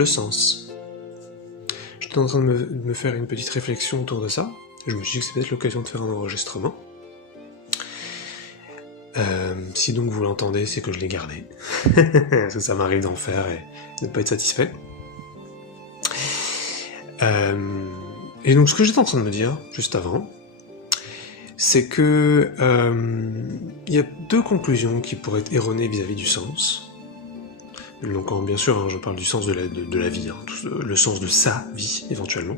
le sens. J'étais en train de me faire une petite réflexion autour de ça, je me suis dit que c'est peut-être l'occasion de faire un enregistrement. Si donc vous l'entendez, c'est que je l'ai gardé. Parce que ça m'arrive d'en faire et de ne pas être satisfait. Et donc ce que j'étais en train de me dire, juste avant, c'est que il y a deux conclusions qui pourraient être erronées vis-à-vis du sens. Donc bien sûr, je parle du sens de la vie, le sens de sa vie, éventuellement.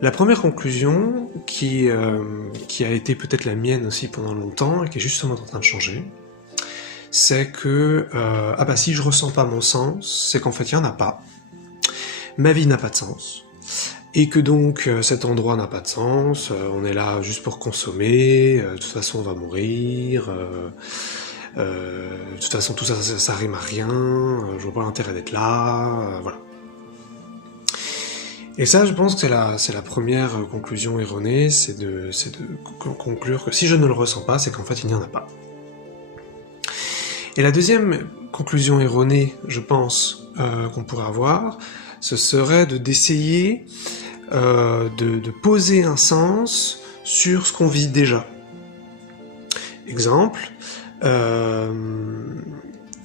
La première conclusion, qui a été peut-être la mienne aussi pendant longtemps, et qui est justement en train de changer, c'est que, si je ressens pas mon sens, c'est qu'en fait il n'y en a pas. Ma vie n'a pas de sens. Et que donc cet endroit n'a pas de sens, on est là juste pour consommer, de toute façon on va mourir, de toute façon tout ça, ça rime à rien, je vois pas l'intérêt d'être là, voilà. Et ça, je pense que c'est la première conclusion erronée, c'est de conclure que si je ne le ressens pas, c'est qu'en fait il n'y en a pas. Et la deuxième conclusion erronée, je pense, qu'on pourrait avoir, ce serait d'essayer de poser un sens sur ce qu'on vit déjà. Exemple,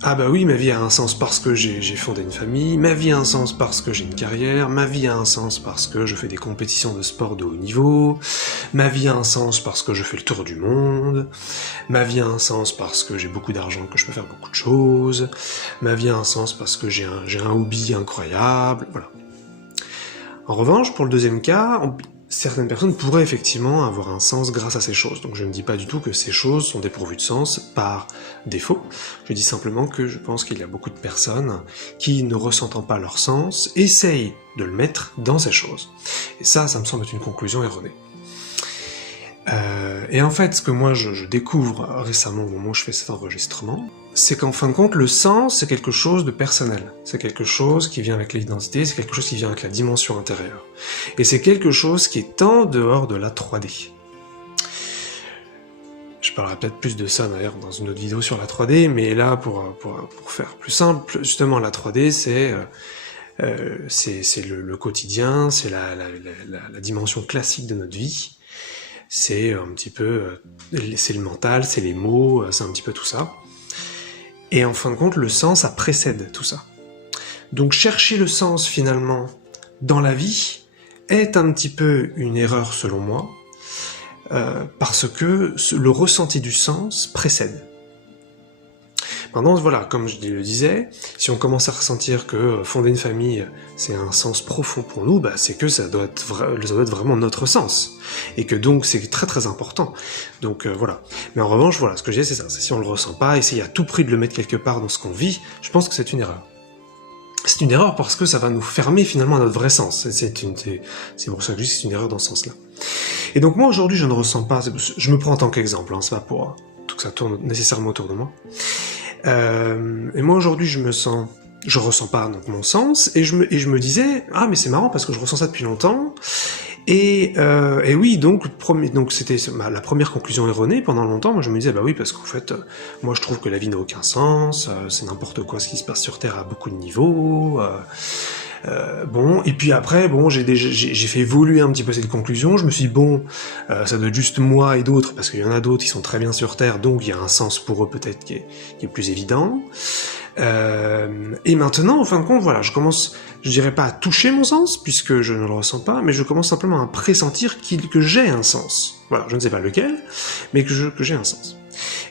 ah bah oui, ma vie a un sens parce que j'ai fondé une famille, ma vie a un sens parce que j'ai une carrière, ma vie a un sens parce que je fais des compétitions de sport de haut niveau, ma vie a un sens parce que je fais le tour du monde, ma vie a un sens parce que j'ai beaucoup d'argent, que je peux faire beaucoup de choses, ma vie a un sens parce que j'ai un hobby incroyable, voilà. En revanche, pour le deuxième cas, certaines personnes pourraient effectivement avoir un sens grâce à ces choses. Donc je ne dis pas du tout que ces choses sont dépourvues de sens par défaut, je dis simplement que je pense qu'il y a beaucoup de personnes qui, ne ressentant pas leur sens, essayent de le mettre dans ces choses. Et ça me semble être une conclusion erronée. Et en fait, ce que moi je découvre récemment au moment où je fais cet enregistrement, c'est qu'en fin de compte, le sens, c'est quelque chose de personnel. C'est quelque chose qui vient avec l'identité, c'est quelque chose qui vient avec la dimension intérieure. Et c'est quelque chose qui est en dehors de la 3D. Je parlerai peut-être plus de ça d'ailleurs dans une autre vidéo sur la 3D, mais là, pour faire plus simple, justement, la 3D, c'est le quotidien, c'est la dimension classique de notre vie. C'est un petit peu, c'est le mental, c'est les mots, c'est un petit peu tout ça. Et en fin de compte, le sens, ça précède tout ça. Donc chercher le sens, finalement, dans la vie, est un petit peu une erreur, selon moi, parce que le ressenti du sens précède. Maintenant, voilà, comme je le disais, si on commence à ressentir que fonder une famille, c'est un sens profond pour nous, c'est que ça doit être vraiment notre sens. Et que donc, c'est très très important. Donc voilà. Mais en revanche, voilà, ce que je dis, c'est ça. C'est si on le ressent pas, essayer à tout prix de le mettre quelque part dans ce qu'on vit, je pense que c'est une erreur. C'est une erreur parce que ça va nous fermer finalement à notre vrai sens. C'est pour ça que je dis que c'est une erreur dans ce sens-là. Et donc moi, aujourd'hui, je ne ressens pas, je me prends en tant qu'exemple, c'est pas pour tout que ça tourne nécessairement autour de moi. Et moi aujourd'hui je ressens pas donc mon sens, et je me disais, ah mais c'est marrant parce que je ressens ça depuis longtemps, et oui, donc c'était la première conclusion erronée pendant longtemps. Moi je me disais, bah oui, parce qu'en fait, moi je trouve que la vie n'a aucun sens, c'est n'importe quoi ce qui se passe sur Terre à beaucoup de niveaux, bon, et puis après, bon, j'ai fait évoluer un petit peu cette conclusion, je me suis dit, bon, ça doit être juste moi et d'autres, parce qu'il y en a d'autres qui sont très bien sur Terre, donc il y a un sens pour eux peut-être qui est plus évident. Et maintenant, en fin de compte, voilà, je commence, je dirais pas à toucher mon sens, puisque je ne le ressens pas, mais je commence simplement à pressentir que j'ai un sens. Voilà, je ne sais pas lequel, mais que j'ai un sens.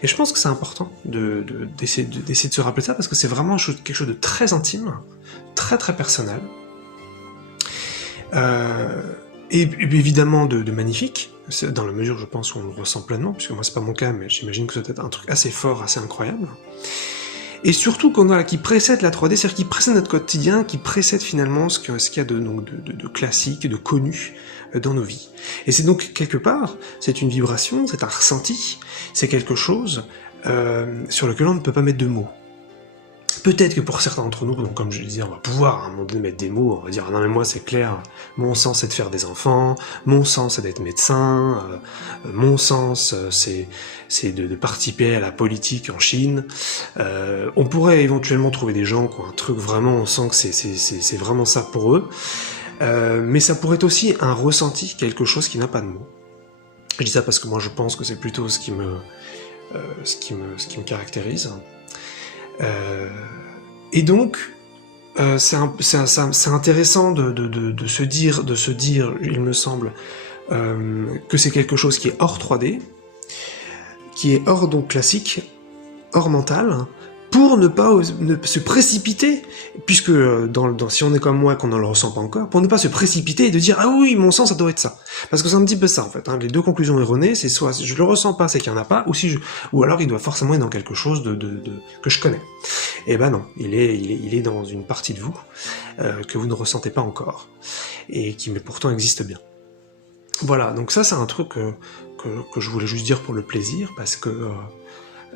Et je pense que c'est important d'essayer de se rappeler ça, parce que c'est vraiment quelque chose de très intime, très très personnel, et évidemment de magnifique, dans la mesure, je pense, où on le ressent pleinement, puisque moi c'est pas mon cas, mais j'imagine que ça doit être un truc assez fort, assez incroyable. Et surtout qui précède la 3D, c'est-à-dire qui précède notre quotidien, qui précède finalement ce qu'il y a de classique, de connu dans nos vies. Et c'est donc, quelque part, c'est une vibration, c'est un ressenti, c'est quelque chose sur lequel on ne peut pas mettre de mots. Peut-être que pour certains d'entre nous, donc comme je le disais, on va pouvoir à un moment donné mettre des mots, on va dire ah non mais moi c'est clair, mon sens c'est de faire des enfants, mon sens c'est d'être médecin, mon sens c'est de participer à la politique en Chine. On pourrait éventuellement trouver des gens qui ont un truc vraiment, on sent que c'est vraiment ça pour eux, mais ça pourrait être aussi un ressenti, quelque chose qui n'a pas de mots. Je dis ça parce que moi je pense que c'est plutôt ce qui me caractérise. Et donc, c'est intéressant de se dire, il me semble, que c'est quelque chose qui est hors 3D, qui est hors donc classique, hors mental, pour ne pas se précipiter, puisque si on est comme moi qu'on ne le ressent pas encore, pour ne pas se précipiter et de dire « Ah oui, mon sens, ça doit être ça ». Parce que c'est un petit peu ça, en fait. Hein. Les deux conclusions erronées, c'est soit je le ressens pas, c'est qu'il n'y en a pas, ou alors il doit forcément être dans quelque chose que je connais. Et ben non, il est dans une partie de vous que vous ne ressentez pas encore, et qui mais pourtant existe bien. Voilà, donc ça c'est un truc que je voulais juste dire pour le plaisir, parce que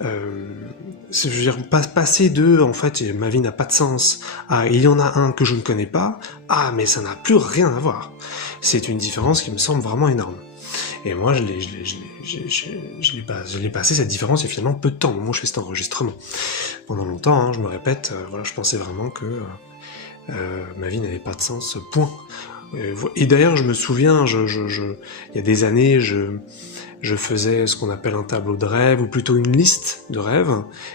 je veux dire, passer de en fait ma vie n'a pas de sens à il y en a un que je ne connais pas, ah mais ça n'a plus rien à voir. C'est une différence qui me semble vraiment énorme. Et moi je l'ai passé cette différence il y a finalement peu de temps au moment où je fais cet enregistrement. Pendant longtemps, hein, je me répète, voilà, je pensais vraiment que ma vie n'avait pas de sens, point. Et d'ailleurs je me souviens, il y a des années, je faisais ce qu'on appelle un tableau de rêve, ou plutôt une liste de rêves,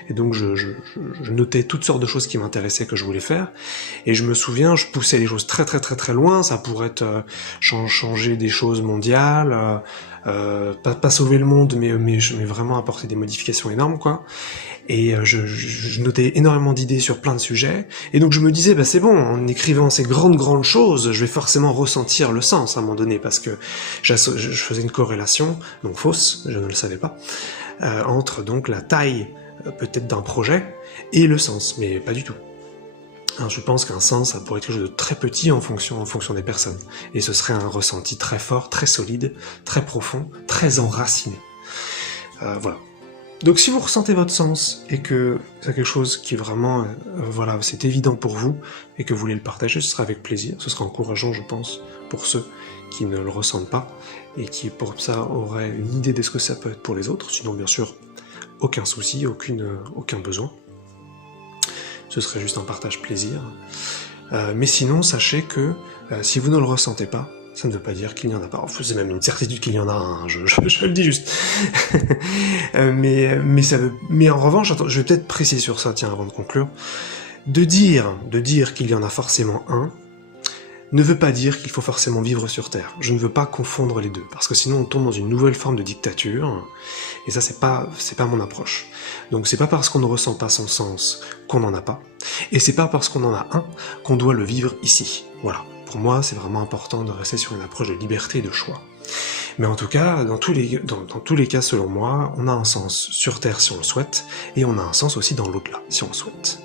et donc je notais toutes sortes de choses qui m'intéressaient, que je voulais faire, et je me souviens, je poussais les choses très très très très loin, ça pourrait être changer des choses mondiales, pas sauver le monde, mais vraiment apporter des modifications énormes, quoi. Et je notais énormément d'idées sur plein de sujets, et donc je me disais, bah c'est bon, en écrivant ces grandes choses, je vais forcément ressentir le sens à un moment donné, parce que je faisais une corrélation, donc fausse, je ne le savais pas, entre donc la taille peut-être d'un projet et le sens, mais pas du tout. Alors, je pense qu'un sens, ça pourrait être quelque chose de très petit en fonction des personnes, et ce serait un ressenti très fort, très solide, très profond, très enraciné. Voilà. Donc si vous ressentez votre sens, et que c'est quelque chose qui est vraiment, voilà, c'est évident pour vous, et que vous voulez le partager, ce sera avec plaisir, ce sera encourageant, je pense, pour ceux qui ne le ressentent pas, et qui pour ça auraient une idée de ce que ça peut être pour les autres, sinon bien sûr, aucun souci, aucun besoin. Ce serait juste un partage plaisir. Mais sinon, sachez que si vous ne le ressentez pas, ça ne veut pas dire qu'il n'y en a pas. C'est même une certitude qu'il y en a un, hein, je le dis juste. mais en revanche, attends, je vais peut-être préciser sur ça, tiens, avant de conclure. De dire qu'il y en a forcément un, ne veut pas dire qu'il faut forcément vivre sur Terre. Je ne veux pas confondre les deux, parce que sinon on tombe dans une nouvelle forme de dictature, et ça c'est pas mon approche. Donc c'est pas parce qu'on ne ressent pas son sens qu'on n'en a pas, et c'est pas parce qu'on en a un qu'on doit le vivre ici. Voilà. Pour moi, c'est vraiment important de rester sur une approche de liberté et de choix. Mais en tout cas, dans tous les cas, selon moi, on a un sens sur Terre si on le souhaite, et on a un sens aussi dans l'au-delà si on le souhaite.